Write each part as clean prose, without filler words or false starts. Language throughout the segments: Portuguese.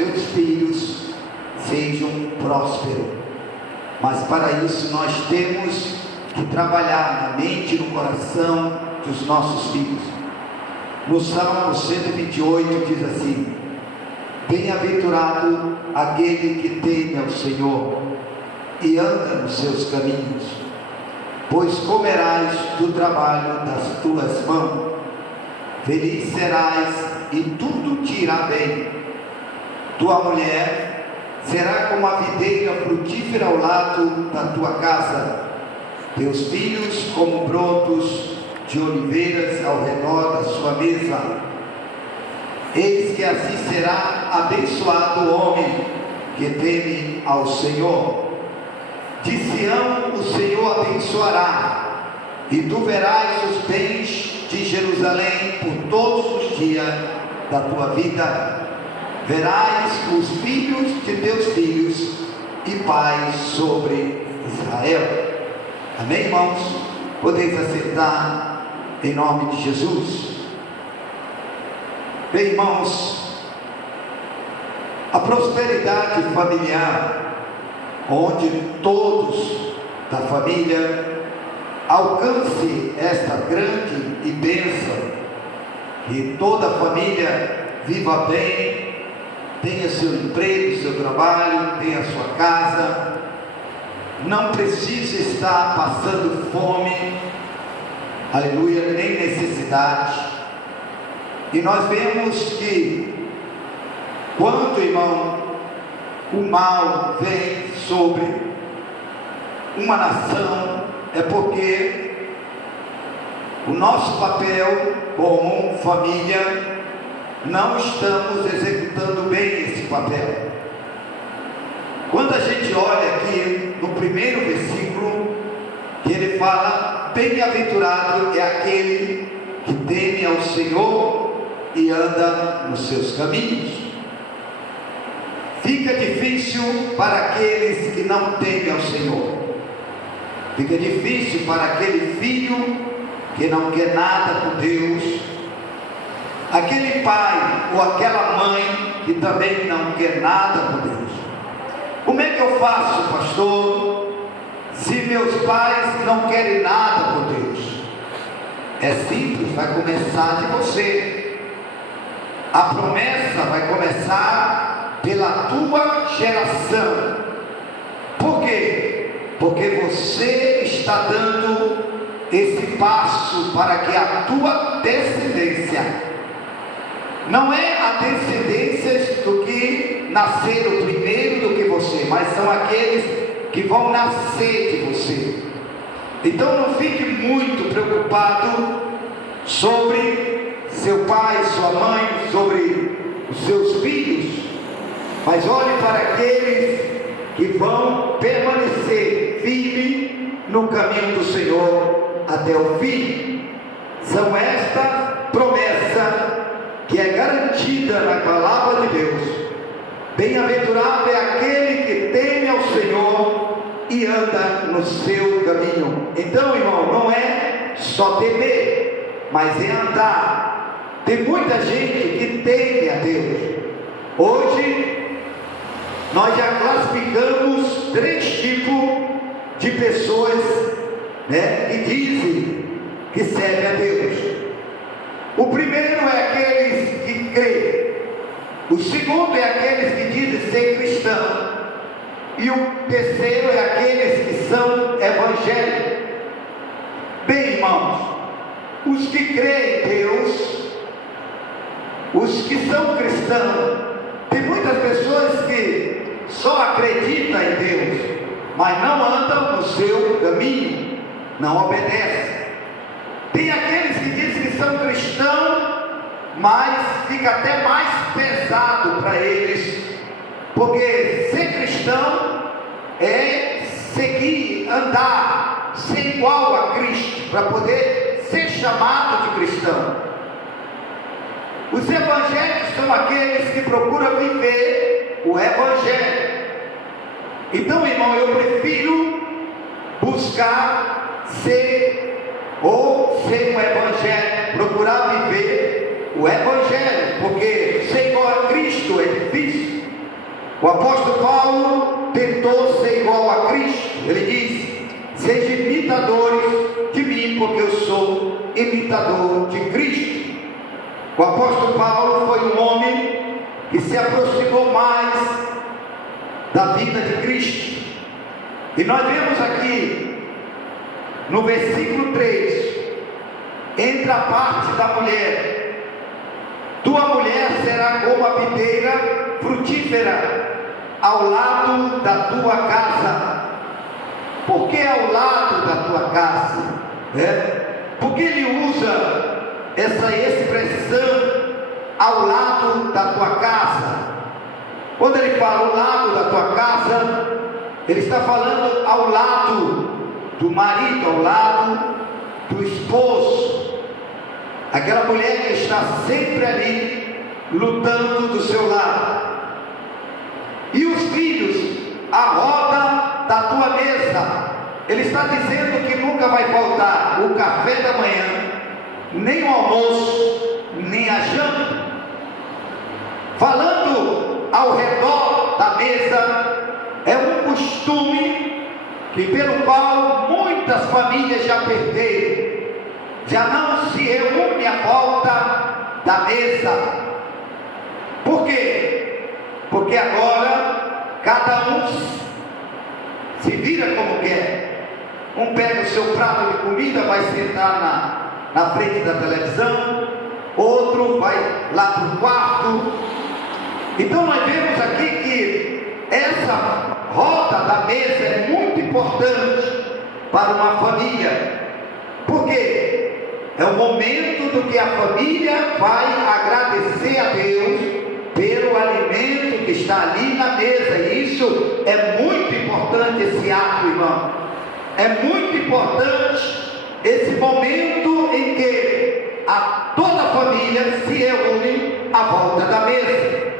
seus filhos sejam prósperos. Mas para isso nós temos que trabalhar na mente e no coração dos nossos filhos. No Salmo 128 diz assim: bem-aventurado aquele que teme ao Senhor e anda nos seus caminhos, pois comerás do trabalho das tuas mãos, feliz serás e tudo te irá bem. Tua mulher será como a videira frutífera ao lado da tua casa, teus filhos como brotos de oliveiras ao redor da sua mesa. Eis que assim será abençoado o homem que teme ao Senhor. De Sião o Senhor abençoará, e tu verás os bens de Jerusalém por todos os dias da tua vida. Verás os filhos de teus filhos e paz sobre Israel. Amém, irmãos? Podeis assentar em nome de Jesus. Bem, irmãos, a prosperidade familiar, onde todos da família alcance esta grande e bênção, que toda a família viva bem, tenha seu emprego, seu trabalho, tenha sua casa, não precisa estar passando fome, aleluia, nem necessidade. E nós vemos que quando, irmão, o mal vem sobre uma nação, é porque o nosso papel como família, não estamos executando bem esse papel. Quando a gente olha aqui no primeiro versículo, que ele fala: bem-aventurado é aquele que teme ao Senhor e anda nos seus caminhos. Fica difícil para aqueles que não temem ao Senhor. Fica difícil para aquele filho que não quer nada com Deus, aquele pai ou aquela mãe que também não quer nada com Deus. Como é que eu faço, pastor, se meus pais não querem nada com Deus? É simples, vai começar de você. A promessa vai começar pela tua geração. Por quê? Porque você está dando esse passo para que a tua descendência, não é a descendência do que nasceram primeiro do que você, mas são aqueles que vão nascer de você. Então não fique muito preocupado sobre seu pai, sua mãe, sobre os seus filhos, mas olhe para aqueles que vão permanecer firme no caminho do Senhor até o fim. São esta promessa que é garantida na palavra de Deus. Bem-aventurado é aquele que teme ao Senhor e anda no seu caminho. Então, irmão, não é só temer, mas é andar. Tem muita gente que teme a Deus. Hoje nós já classificamos 3 tipos de pessoas, que dizem que servem a Deus. O primeiro é aqueles que creem. O segundo é aqueles que dizem ser cristão. E o terceiro é aqueles que são evangélicos. Bem, irmãos, os que creem em Deus, os que são cristãos, tem muitas pessoas que só acreditam em Deus, mas não andam no seu caminho, não obedecem. Tem aqueles que dizem que são cristãos, mas fica até mais pesado para eles, porque ser cristão é seguir, andar, ser igual a Cristo, para poder ser chamado de cristão. Os evangélicos são aqueles que procuram viver o evangelho. Então, irmão, eu prefiro buscar ser um evangélico, procurar viver o evangelho, porque ser igual a Cristo é difícil. O apóstolo Paulo tentou ser igual a Cristo. Ele diz: sejam imitadores de mim, porque eu sou imitador de Cristo. O apóstolo Paulo foi um homem que se aproximou mais da vida de Cristo. E nós vemos aqui no versículo 3, entra a parte da mulher: tua mulher será como a videira frutífera ao lado da tua casa. Por que ao lado da tua casa? Por que ele usa essa expressão ao lado da tua casa? Quando ele fala ao lado da tua casa, ele está falando ao lado do marido, ao lado do esposo, aquela mulher que está sempre ali lutando do seu lado. E os filhos, a roda da tua mesa. Ele está dizendo que nunca vai faltar o café da manhã, nem o almoço, nem a janta. Falando ao redor da mesa, é um costume que pelo qual muitas famílias já perderam. Já não se reúne à volta da mesa. Por quê? Porque agora cada um se vira como quer. Um pega o seu prato de comida, vai sentar na frente da televisão, outro vai lá para o quarto. Então nós vemos aqui que essa roda da mesa é muito importante para uma família. Por quê? É o momento do que a família vai agradecer a Deus pelo alimento que está ali na mesa. E isso é muito importante, esse ato, irmão. É muito importante esse momento em que toda a família se reúne à volta da mesa.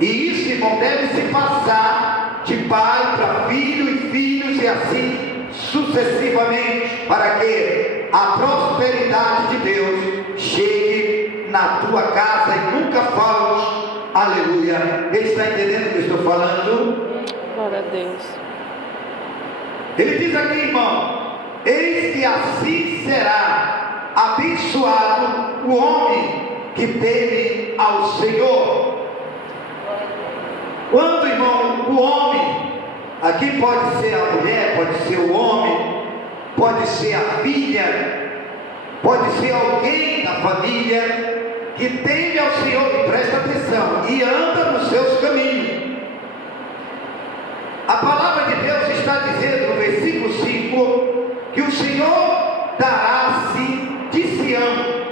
E isso, irmão, deve se passar de pai para filho e filhos, e assim sucessivamente, para que a prosperidade de Deus chegue na tua casa e nunca falte. Aleluia. Quem está entendendo o que eu estou falando? Glória a Deus. Ele diz aqui, irmão: eis que assim será abençoado o homem que teme ao Senhor. Quando, irmão, o homem, aqui pode ser a mulher, pode ser o homem, pode ser a filha, pode ser alguém da família que teme ao Senhor, e presta atenção, e anda nos seus caminhos. A palavra de Deus está dizendo no versículo 5 que o Senhor dará-se de Sião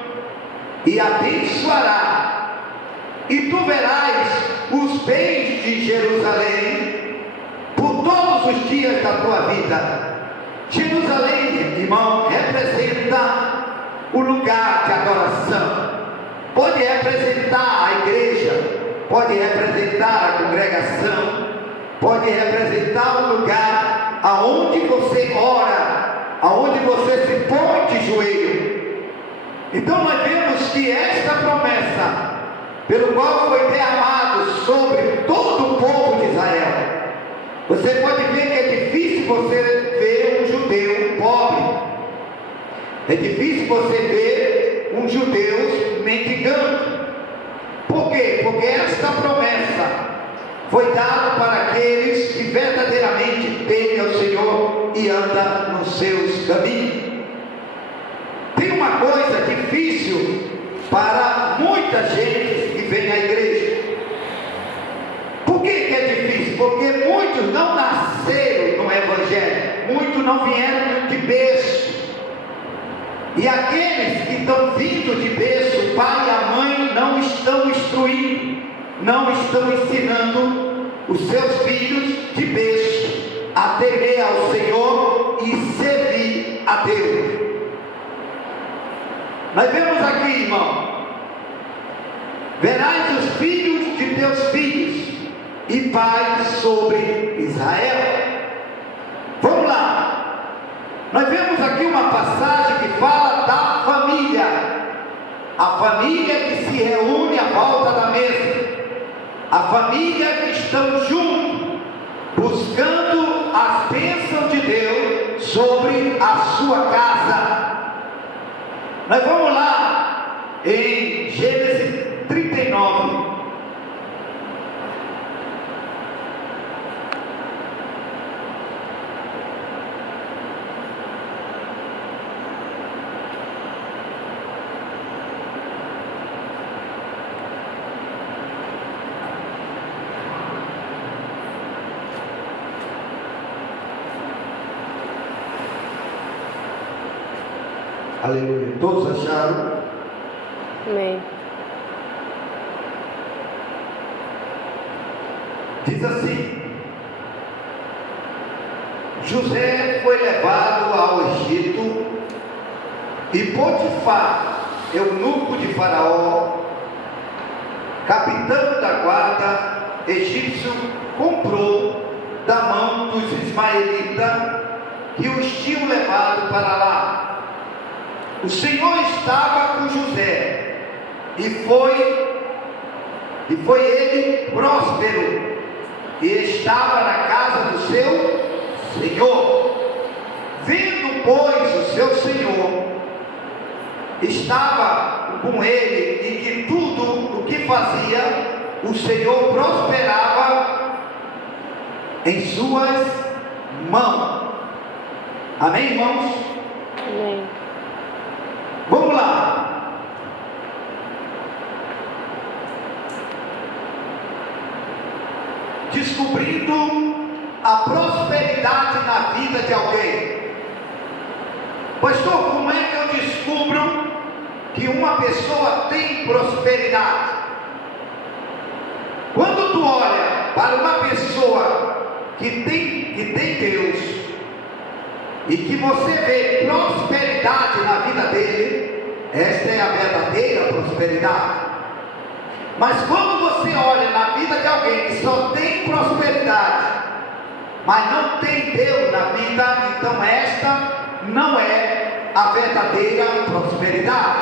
e abençoará, e tu verás os bens de Jerusalém por todos os dias da tua vida. Jerusalém, irmão, representa o lugar de adoração. Pode representar a igreja, pode representar a congregação, pode representar um lugar aonde você ora, aonde você se põe de joelho. Então nós vemos que esta promessa, pelo qual foi derramado sobre todo o povo de Israel, você pode ver que é difícil você ver um judeu pobre, é difícil você ver um judeu mendigando. Por quê? Porque esta promessa foi dada para aqueles que verdadeiramente temem ao Senhor e andam nos seus caminhos. Tem uma coisa difícil para muita gente que vem à igreja. Por que é difícil? Porque muitos não nasceram no Evangelho, muitos não vieram de berço. E aqueles que estão vindo de berço, o pai e a mãe não estão instruindo, não estão ensinando os seus filhos de berço a temer ao Senhor e servir a Deus. Nós vemos aqui, irmão: verás os filhos de teus filhos e paz sobre Israel. Vamos lá. Nós vemos aqui uma passagem que fala da família, a família que se reúne à volta da mesa. a família que estão juntos, buscando as bênçãos de Deus sobre a sua casa. Nós vamos lá em Gênesis 39. Aleluia. Todos acharam? Amém. Diz assim: José foi levado ao Egito e Potifar, eunuco de Faraó, capitão da guarda egípcio, comprou da mão dos ismaelitas que os tinham levado para lá. O Senhor estava com José e foi ele próspero e estava na casa do seu Senhor. Vendo, pois, o seu Senhor estava com ele e que tudo o que fazia, o Senhor prosperava em suas mãos. Amém, irmãos? Amém. Vamos lá. Descobrindo a prosperidade na vida de alguém. Pastor, como é que eu descubro que uma pessoa tem prosperidade? Quando tu olha para uma pessoa que tem Deus e que você vê prosperidade na vida dele, esta é a verdadeira prosperidade. Mas quando você olha na vida de alguém que só tem prosperidade, mas não tem Deus na vida, então esta não é a verdadeira prosperidade.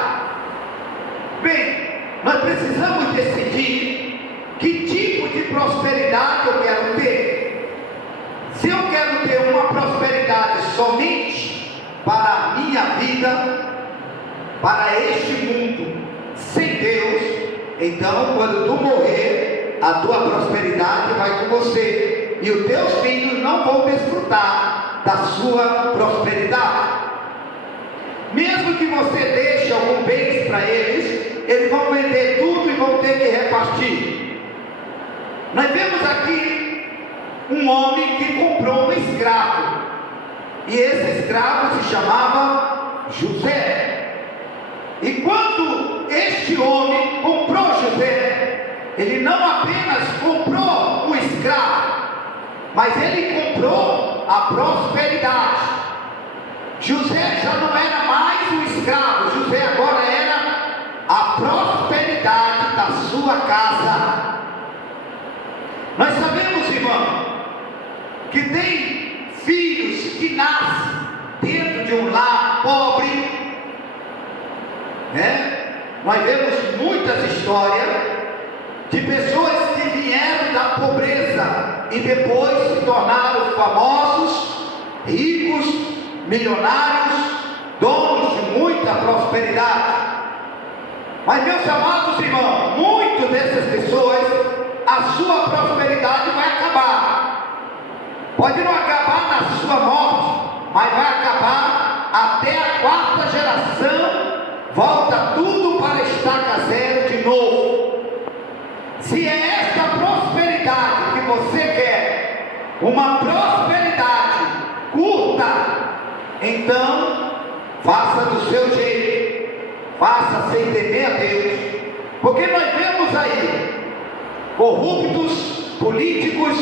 Bem, nós precisamos decidir que tipo de prosperidade eu quero ter. Se eu quero ter uma prosperidade somente para a minha vida, para este mundo, sem Deus, então quando tu morrer, a tua prosperidade vai com você, e os teus filhos não vão desfrutar da sua prosperidade. Mesmo que você deixe algum bens para eles vão vender tudo e vão ter que repartir. Nós vemos aqui um homem que comprou um escravo, e esse escravo se chamava José. E quando este homem comprou José, ele não apenas comprou o escravo, mas ele comprou a prosperidade. José já não era mais um escravo, José agora era a prosperidade da sua casa. Nós sabemos, irmão, que tem filhos que nascem dentro de um lar pobre, né? Nós vemos muitas histórias de pessoas que vieram da pobreza e depois se tornaram famosos, ricos, milionários, donos de muita prosperidade. Mas, meus amados irmãos, muitas dessas pessoas, a sua prosperidade vai acabar. Pode não acabar na sua morte, mas vai acabar até a quarta geração. Volta tudo para estaca zero de novo. Se é esta prosperidade que você quer, uma prosperidade curta, então faça do seu jeito, faça sem temer a Deus, porque nós vemos aí corruptos políticos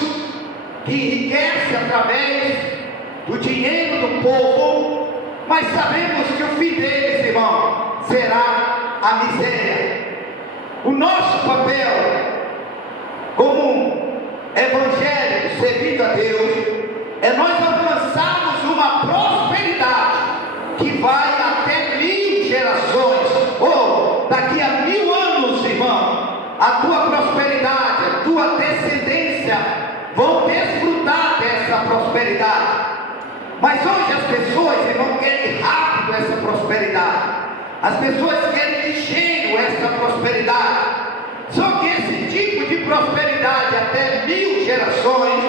que enriquecem através do dinheiro do povo, mas sabemos que o fim deles, irmão, será a miséria. O nosso papel como evangélico servindo a Deus é nós alcançarmos uma prosperidade que vai até 1000 gerações, ou daqui a 1000 anos, irmão, a tua prosperidade, a tua vão desfrutar dessa prosperidade. Mas hoje as pessoas, irmão, querem rápido essa prosperidade. As pessoas querem ligeiro essa prosperidade. Só que esse tipo de prosperidade, até 1000 gerações,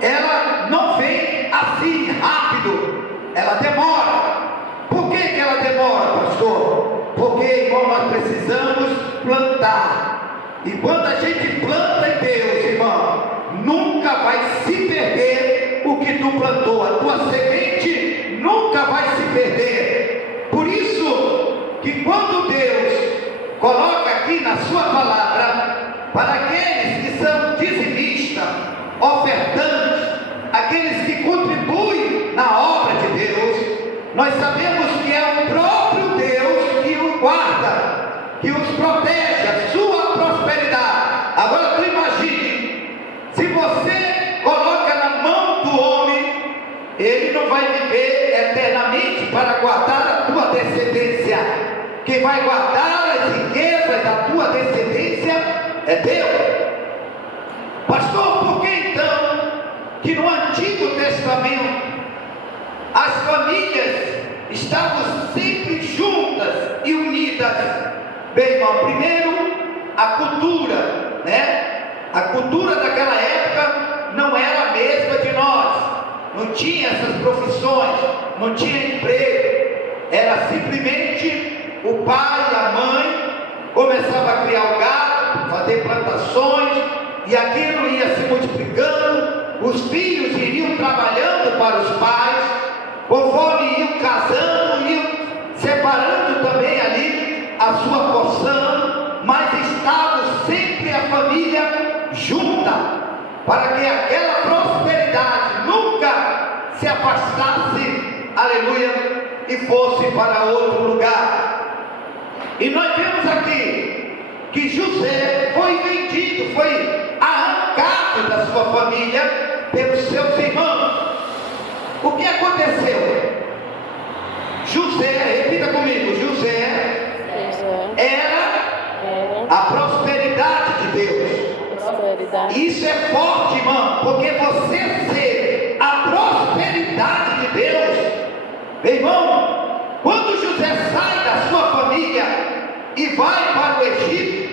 ela não vem assim rápido. Ela demora. Por que ela demora, pastor? Porque, irmão, nós precisamos plantar. E quando a gente planta em Deus, irmão, nunca vai se perder o que tu plantou. A tua semente nunca vai se perder. Por isso que quando Deus coloca aqui na sua palavra, para aqueles que são dizimistas, ofertantes, aqueles que contribuem na obra de Deus, nós sabemos que é o próprio Deus que o guarda, que os protege, a sua prosperidade. Agora tu imagine, se você coloca na mão do homem, ele não vai viver eternamente para guardar a tua descendência. Quem vai guardar as riquezas da tua descendência é Deus. Pastor, por que então que no Antigo Testamento as famílias estavam sempre juntas e unidas? Bem, irmão, primeiro a cultura, né? A cultura daquela época não era a mesma de nós. Não tinha essas profissões, não tinha emprego. Era simplesmente o pai e a mãe começavam a criar o gado, fazer plantações, e aquilo ia se multiplicando. Os filhos iriam trabalhando para os pais, conforme iam casando, iam separando também ali a sua porção, mas estava sempre a família junta, para que aquela prosperidade nunca se afastasse, aleluia, e fosse para outro lugar. E nós vemos aqui que José foi vendido, foi arrancado da sua família pelos seus irmãos. O que aconteceu? José, repita comigo, José era a prosperidade de Deus. Isso é forte, irmão, porque você ser a prosperidade de Deus, meu irmão, quando José sai da sua família e vai para o Egito,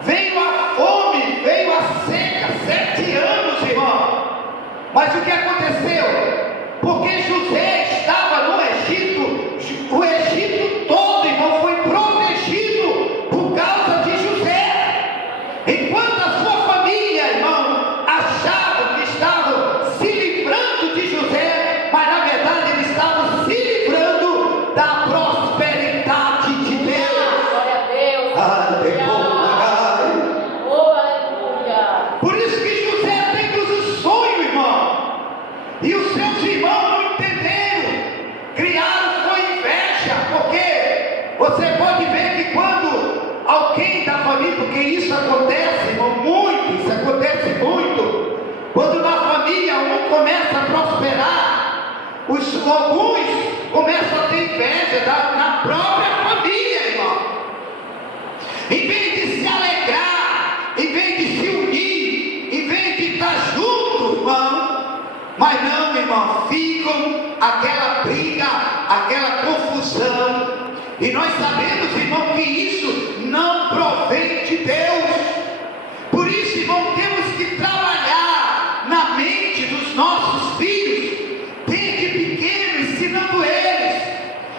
veio a fome, veio a seca, 7 anos, irmão. Mas o que aconteceu? Porque José estava no Egito, o Egito todo, irmão, foi protegido por causa de José. Enquanto a sua família, irmão, achava que estavam se livrando de José, mas na verdade eles estavam se livrando da prosperidade de Deus. Glória a Deus. Aleluia. Por isso que José teve o sonho, irmão, e os seus irmãos não entenderam, criaram foi inveja, porque você pode ver que quando alguém da família, porque isso acontece, irmão, muito, isso acontece muito, quando na família um começa a prosperar, alguns começam a ter inveja na própria família, irmão. Em vez de se alegrar, em vez de se unir, em vez de estar junto, irmão, mas não, irmão, ficam aquela briga, aquela confusão. E nós sabemos, irmão, que isso não provém de Deus. Por isso, irmão, temos que trabalhar na mente dos nossos filhos, desde pequenos, ensinando eles,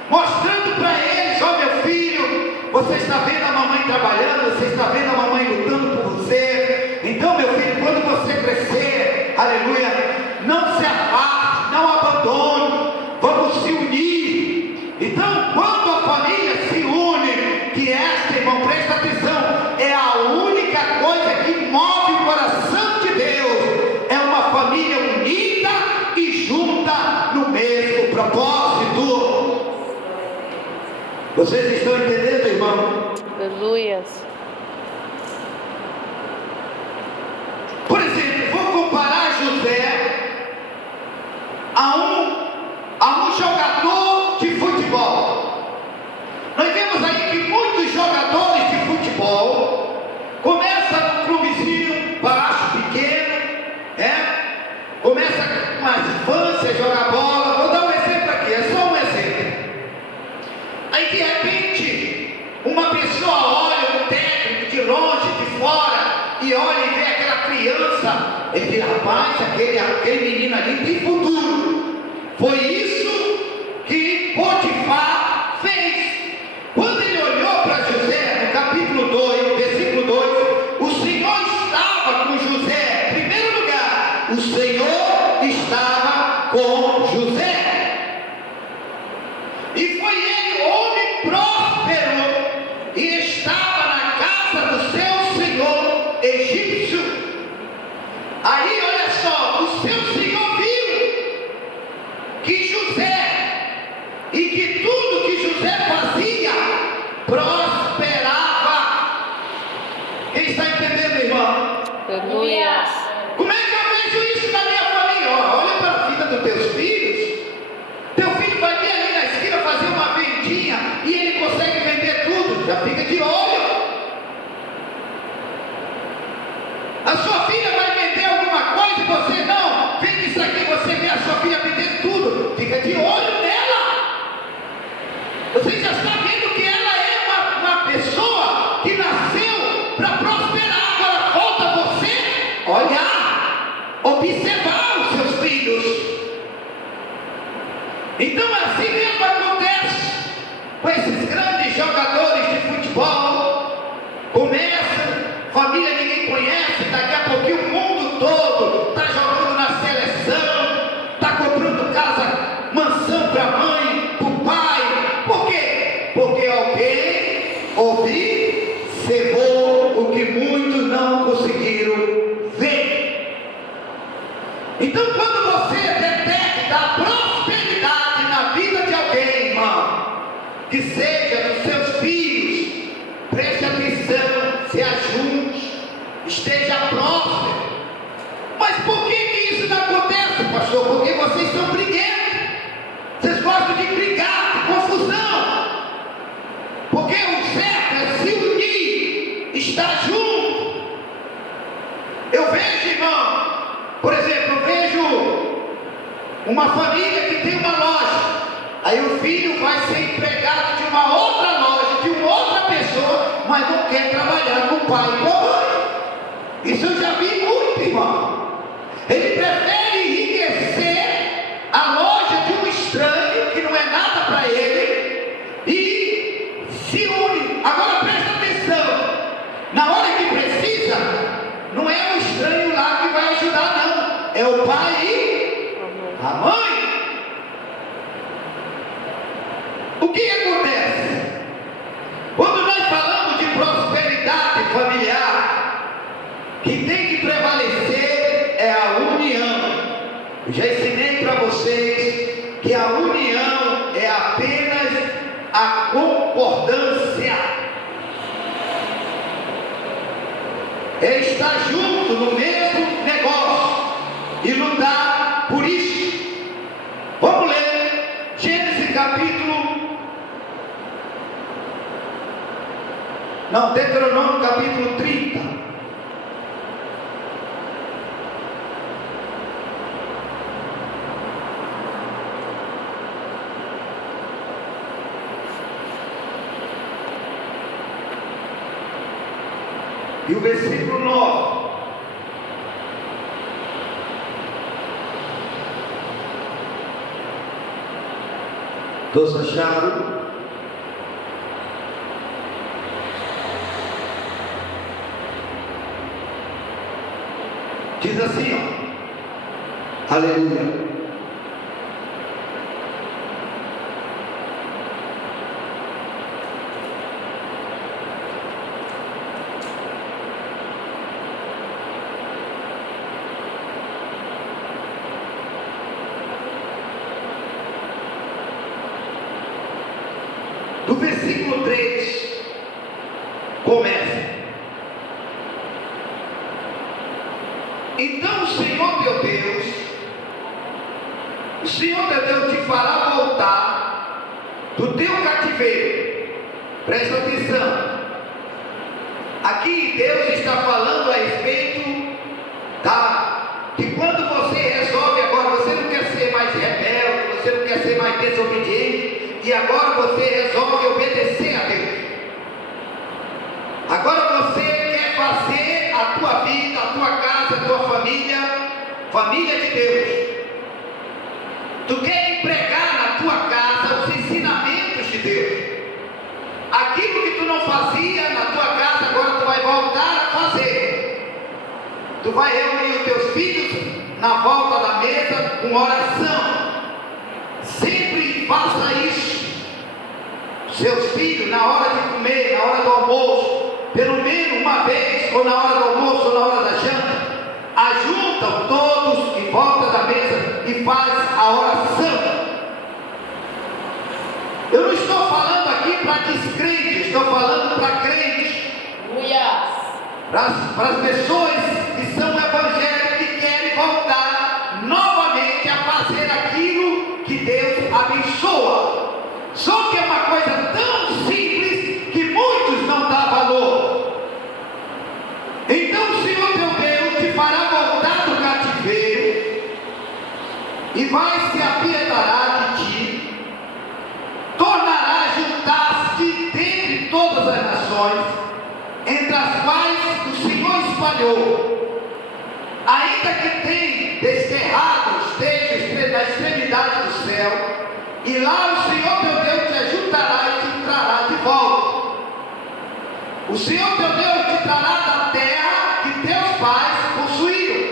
mostrando para eles: ó, meu filho, você está vendo a mamãe trabalhando, você está vendo a mamãe lutando por você. Então, meu filho, quando você crescer, aleluia, não se afaste, não abandone, vamos se unir. Então, quando a família se une, que esta, irmão, presta atenção, é a única coisa que move o coração de Deus, é uma família unida e junta no mesmo propósito. Vocês estão entendendo, irmão? Aleluias. Por exemplo, vou comparar José a um jogador de futebol. Nós vemos aí que muitos jogadores de futebol começam num clubezinho baixo, pequeno, criança, ele diz: rapaz, aquele menino ali tem futuro. Foi isso que Potifar fez. Quando ele olhou para José, no capítulo 2, versículo 2, o Senhor estava com José. Em primeiro lugar, o Senhor estava com José. E foi ele homem próspero e estava na casa do seu senhor egípcio. Aí olha só, o seu senhor viu que José, e que tudo que José fazia prosperava. Quem está entendendo, irmão? Aleluia. Como é que eu vejo isso na minha família? Olha para a vida dos teus filhos. Teu filho vai vir ali na esquina fazer uma vendinha e ele consegue vender tudo. Já fica de olho. A sua filha vai vender alguma coisa e você não. Vende isso aqui, você vê a sua filha vender tudo. Fica de olho nela. Você já está vendo que ela é uma pessoa que nasceu para prosperar. Agora falta você olhar, observar os seus filhos. Então assim mesmo acontece com esses grandes jogadores de futebol. Começa, família ninguém conhece, daqui a pouquinho o mundo todo está jogando na seleção, está comprando casa, mansão para a mãe, para o pai. Por quê? Porque alguém observou o que muitos não conseguiram ver. Então quando você detecta a prosperidade na vida de alguém, irmão, que seja dos seus filhos, preste atenção, se ajunte, esteja próspero. Mas por que isso não acontece, pastor? Porque vocês são briguentos, vocês gostam de brigar, de confusão. Porque o certo é se unir, estar junto. Eu vejo, irmão, por exemplo, eu vejo uma família que tem uma loja. Aí o filho vai ser empregado de uma outra loja, de uma outra pessoa, mas não quer trabalhar com o pai e com a mãe. Isso eu já vi muito, irmão. Ele prefere enriquecer a loja de um estranho, que não é nada para ele, e se une. Agora presta atenção, na hora que precisa, não é o estranho lá que vai ajudar, não. É o pai e a mãe. O que acontece? Quando nós falamos de prosperidade familiar, que tem que prevalecer é a união. Eu já ensinei para vocês que a união é apenas a concordância. É estar junto no mesmo negócio e lutar por isso. Vamos ler Gênesis Deuteronômio capítulo 30. E o versículo 9. Todos acharam? Diz assim, ó. Aleluia. Do versículo 3 começa: então o Senhor teu Deus te fará voltar do teu cativeiro. Presta atenção. Aqui Deus está falando a respeito de quando você resolve agora, você não quer ser mais rebelde, você não quer ser mais desobediente, e agora você resolve obedecer a Deus. Agora você quer fazer a tua vida, a tua casa família de Deus. Tu quer empregar na tua casa os ensinamentos de Deus. Aquilo que tu não fazia na tua casa, agora tu vai voltar a fazer. Tu vai reunir os teus filhos na volta da mesa com oração. Sempre faça isso. Seus filhos, na hora de comer, na hora do almoço, pelo menos uma vez, ou na hora do almoço, ou na hora da janta, ajuntam todos em volta da mesa e faz a oração. Eu não estou falando aqui para descrentes, estou falando para crentes, para as pessoas que são evangélicas e querem voltar novamente a fazer aquilo que Deus abençoa. Só que é uma coisa tão simples que muitos não dão valor. Então o Senhor teu Deus te fará voltar do cativeiro e vai se apiedará de ti, tornará a juntar-se dentre todas as nações, entre as quais o Senhor espalhou, ainda que tenha desterrado esteja na extremidade do céu, e lá o Senhor teu Deus te ajuntará e te trará de volta. O Senhor teu Deus te trará da terra que teus pais possuíram,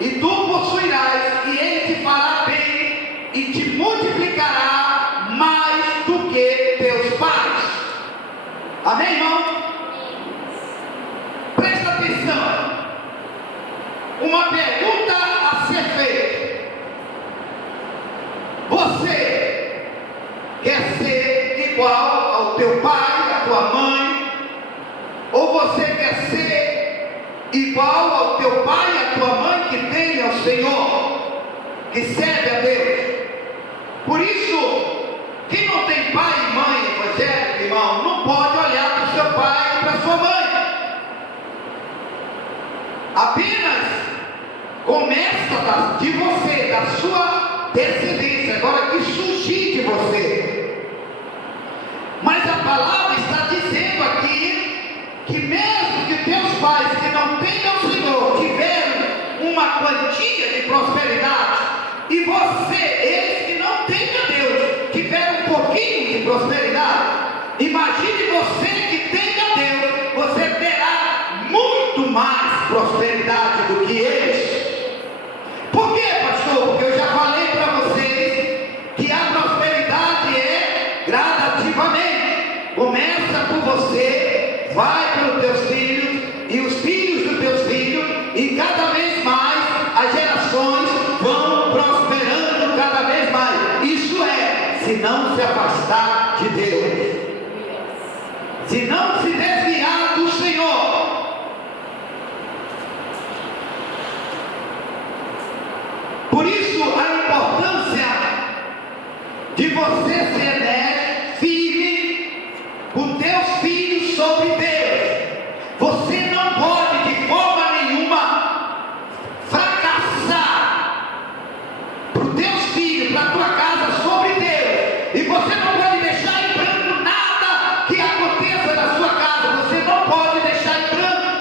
e tu possuirás, e Ele te fará bem, e te multiplicará mais do que teus pais. Amém, irmão? Presta atenção. Uma pergunta a ser feita. Você quer ser igual ao teu pai, à tua mãe? Ou você quer ser igual ao teu pai e à tua mãe que tem ao Senhor, que serve a Deus? Por isso, quem não tem pai e mãe evangélico, irmão, não pode olhar para o seu pai e para a sua mãe. Apenas começa de você, da sua descendência, agora que surgir de você. Mas a palavra está dizendo aqui que mesmo que teus pais que não tenham o Senhor tiveram uma quantia de prosperidade, e você, eles que não têm a Deus, tiveram um pouquinho de prosperidade, imagine você que tem a Deus, você terá muito mais prosperidade do que eles. Por quê, pastor? Porque eu já falei para vocês que a prosperidade é gradativamente. Começa por você, vai pelos teus filhos e os filhos dos teus filhos, e cada vez mais as gerações vão prosperando cada vez mais. Isso é, se não se afastar de Deus, se não se desviar do Senhor. Por isso a importância de você ser firme com teus filhos sobre Deus. Você não pode de forma nenhuma fracassar para os teus filhos, para a tua casa sobre Deus. E você não pode deixar em branco nada que aconteça na sua casa. Você não pode deixar em branco,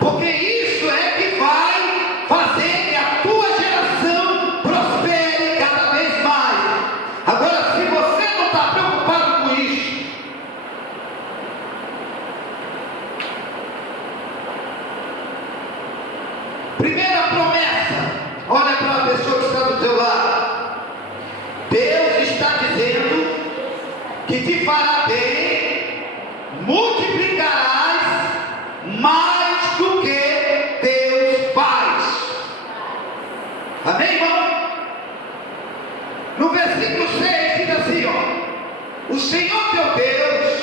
porque isso é que vai fazer que a tua geração prospere cada vez mais. Agora, se você não está preocupado com isso, primeira promessa, olha para a pessoa que está do teu lado. Deus está dizendo que te fará bem, multiplicarás mais do que teus pais. Amém, irmão? No versículo 6 diz assim, ó: o Senhor teu Deus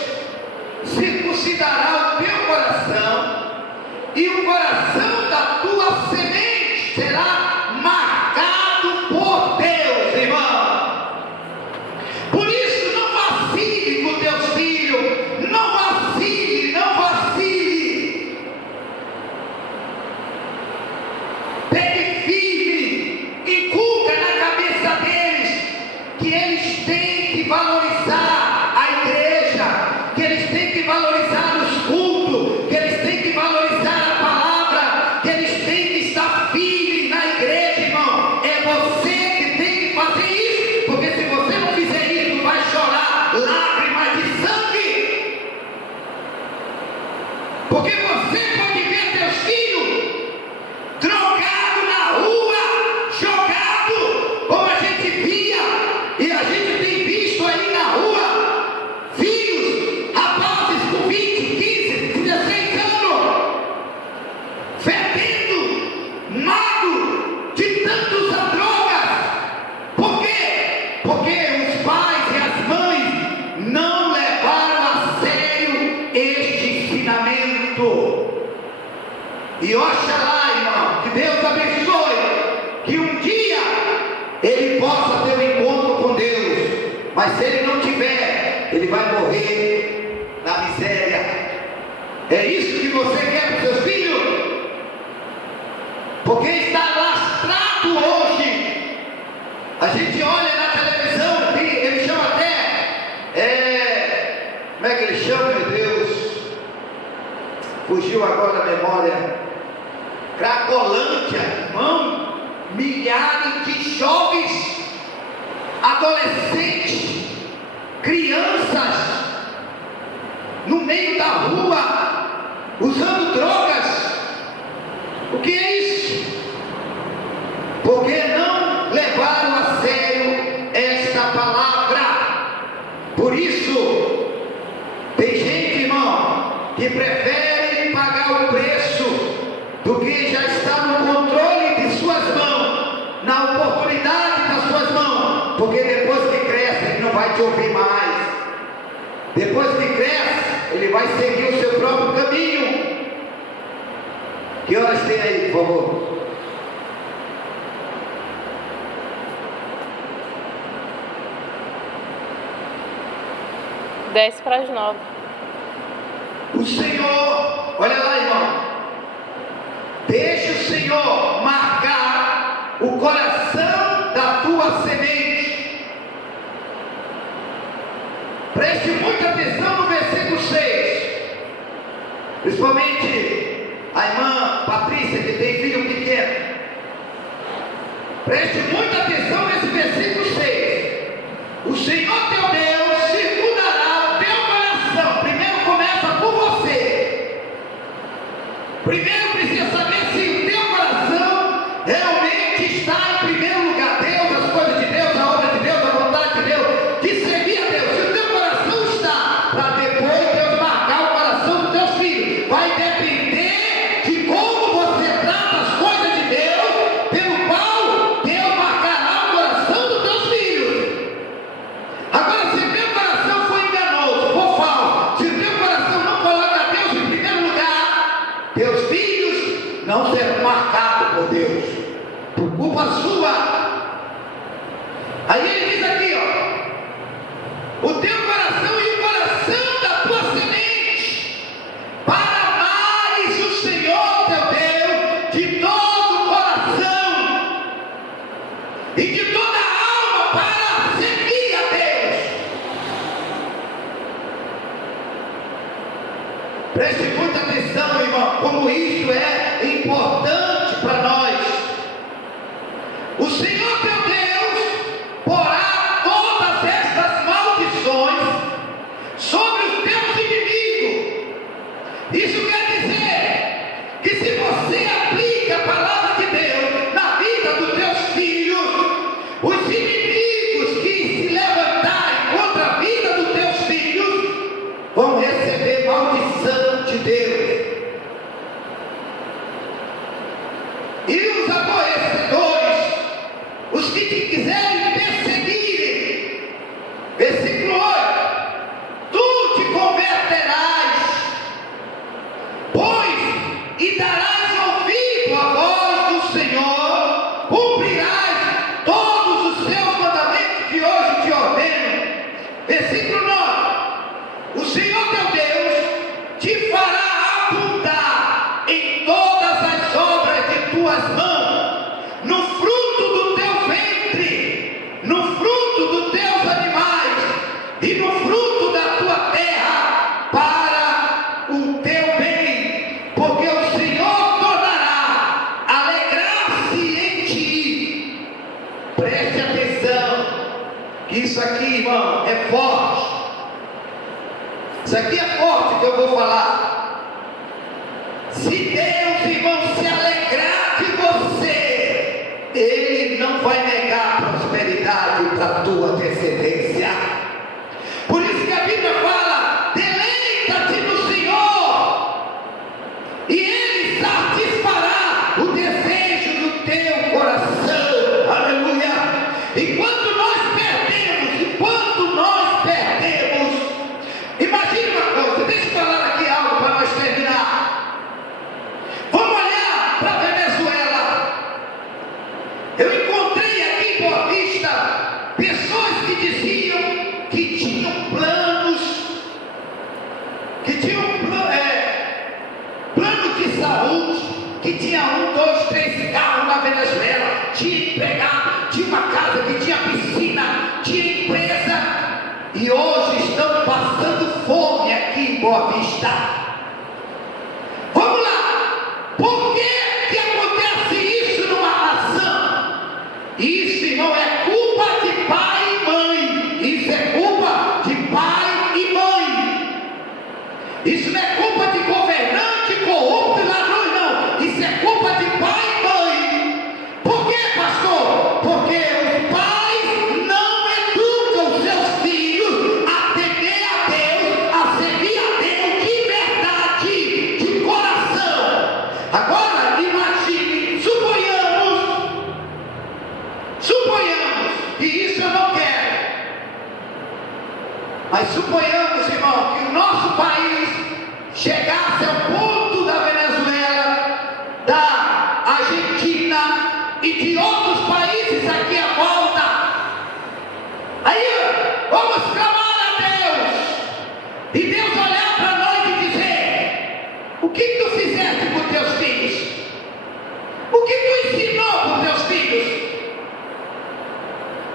circuncidará o teu coração, e o coração da tua semente será marcado por Deus, irmão. Por isso não vacile com teus filhos, não vacile, não vacile. Pegue firme, inculca na cabeça deles que eles têm que valorizar a igreja, que eles têm que valorizar os cultos, que eles têm que valorizar a palavra, fedendo, magro, de tanto usar drogas. Por quê? Porque os pais e as mães não levaram a sério este ensinamento. E oxalá, irmão, que Deus abençoe, que um dia ele possa ter um encontro com Deus, mas se ele não tiver, ele vai morrer na miséria. É isso que você quer para os seus filhos? Porque está lastrado hoje. A gente olha na televisão, ele chama até, como é que ele chama, meu Deus? Fugiu agora da memória. Cracolândia, irmão, milhares de jovens, adolescentes, crianças, no meio da rua, usando drogas. O que é isso? Porque não levaram a sério esta palavra. Por isso, tem gente, irmão, que prefere pagar o preço do que já está no controle de suas mãos, na oportunidade das suas mãos, porque depois que cresce, ele não vai te ouvir mais. Depois que cresce, ele vai seguir o seu próprio caminho. Que horas tem aí, por favor? Dez para as 9. O Senhor, olha lá, irmão. Deixa o Senhor marcar o coração da tua semente. Preste muita atenção no versículo 6. Principalmente a irmã Patrícia, que tem filho pequeno. Preste muita atenção nesse versículo 6. O Senhor teu Deus circundará o teu coração. Primeiro começa por você. Primeiro precisa saber se o teu coração realmente está em primeiro lugar. Deus, as coisas de Deus, a obra de Deus, a vontade de Deus, de servir a Deus. Se o teu coração está, para depois Deus marcar o coração dos teus filhos, vai depender de como você trata as coisas de Deus, pelo qual Deus marcará o coração dos teus filhos. Agora, se o teu coração for enganoso, for falso, se o teu coração não coloca Deus em primeiro lugar, teus filhos não serão marcados por Deus, por culpa sua. Aí ele diz aqui, ó, o teu coração e o coração da tua semente, para amares o Senhor teu Deus de todo o coração e de toda a alma, para servir a Deus. Preste muita atenção, irmão, como isso é importante para nós. O Senhor teu Deus porá todas estas maldições sobre os teus inimigos. Isso quer dizer que se você aplica a palavra de Deus na vida dos teus filhos, os inimigos que se levantarem contra a vida dos teus filhos vão receber maldição de Deus. E os aborrecedores, os que te quiserem perseguirem, versículo 8, tu te converterás, pois, e darás ouvido à voz do Senhor, cumprirás todos os seus mandamentos que hoje te ordeno. Versículo 9, o Senhor teu Deus te fará abundar em todas as obras de tuas mãos, no fruto do teu ventre, no fruto dos teus animais e no fruto da tua terra, para o teu bem, porque o Senhor tornará a alegrar-se em ti. Preste atenção, que isso aqui, irmão, é forte. Isso aqui é forte que eu vou falar. Se Deus, irmão, se alegrar de você, Ele não vai negar a prosperidade para a tua descendência. Por isso que a Bíblia fala: deleita-te no Senhor, e Ele satisfará que tinha 1, 2, 3 carros na Venezuela, tinha empregado, tinha uma casa que tinha piscina, tinha empresa, e hoje estão passando fome aqui em Boa Vista. Vamos lá, por que acontece isso numa nação? Isso, irmão, é culpa de pai e mãe. Isso é culpa de pai e mãe. Isso não é culpa de governante corrupto e ladrão, não. Isso é culpa de pai e mãe. Por quê, pastor? Porque os pais não educam os seus filhos a temer a Deus, a servir a Deus de verdade, de coração. Agora, imagine, suponhamos, e isso eu não quero, mas suponhamos, irmão, que o nosso país chegasse ao ponto da Venezuela, da Argentina e de outros países aqui à volta. Aí vamos clamar a Deus, e Deus olhar para nós e dizer: o que tu fizeste com teus filhos? O que tu ensinou com teus filhos?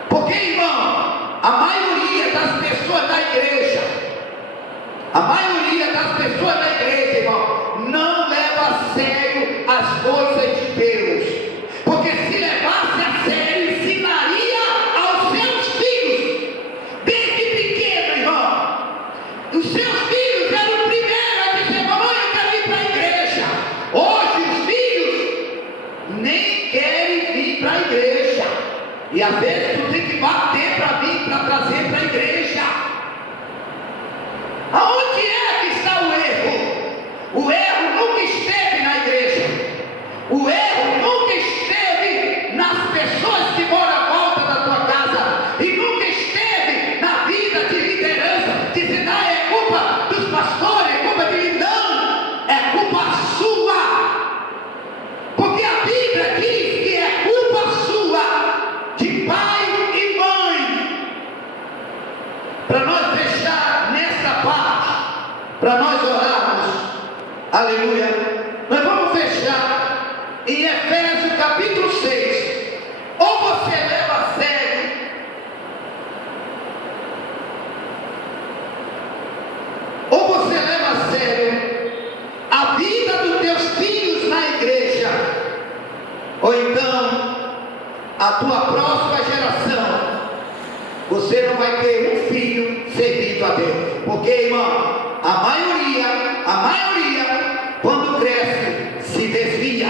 Porque, irmão, a maioria das pessoas da igreja, irmão, não leva a sério as coisas de Deus. Porque se levasse a sério, ensinaria aos seus filhos, desde pequeno, irmão. Os seus filhos eram o primeiro a dizer: mamãe, eu quero ir para a igreja. Hoje os filhos nem querem vir para a igreja. E às vezes tu tem que bater para vir, para trazer para a igreja. Aonde é que está o erro? O erro nunca esteve na igreja. O erro nunca esteve nas pessoas que moram à volta da tua casa. E nunca esteve na vida de liderança, dizendo: ah, é culpa dos pastores, é culpa de mim. Não, é culpa sua. Porque a Bíblia diz que é culpa sua, de pai e mãe. Para nós fechar nesta parte, para nós orarmos, aleluia, nós vamos fechar em Efésios capítulo 6. Ou você leva a sério, a vida dos teus filhos na igreja, ou então a tua próxima geração, você não vai ter um filho servindo a Deus. Porque, irmão, a maioria, quando cresce, se desvia.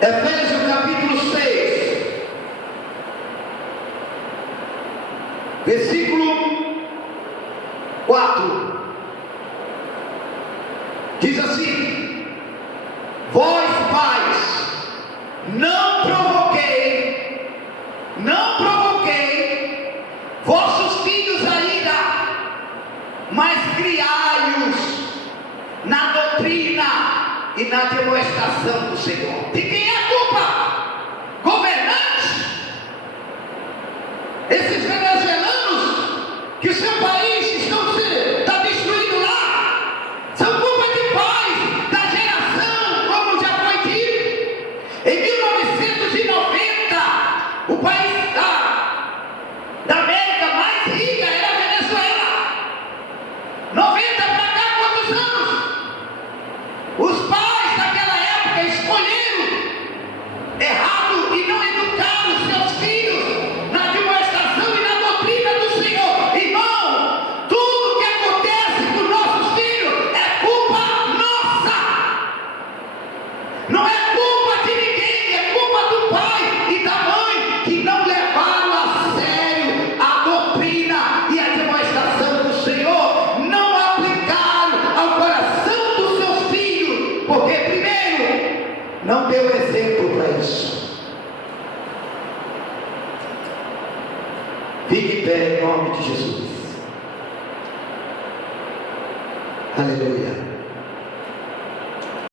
Efésios capítulo 6, versículo 4, diz assim: vós pais, não provoquei vossos filhos a ira, mas criai-os na doutrina e na demonstração do Senhor. De quem é a culpa? Governantes? Esses venezuelanos que o seu país está destruindo lá, são culpa de pais da geração, como já foi dito. Em 1990, o país da América mais rica era a Venezuela. 90 para cá, quantos anos? Os pais daquela época escolheram errado e não educaram os seus filhos na demonstração e na doutrina do Senhor. Irmão, tudo que acontece com nossos filhos é culpa nossa. Não é culpa de ninguém, é culpa do pai e da mãe que não levaram a sério a doutrina e a demonstração do Senhor, não aplicaram ao coração dos seus filhos, porque primeiro não deu exemplo para isso. Fique em pé em nome de Jesus. Aleluia.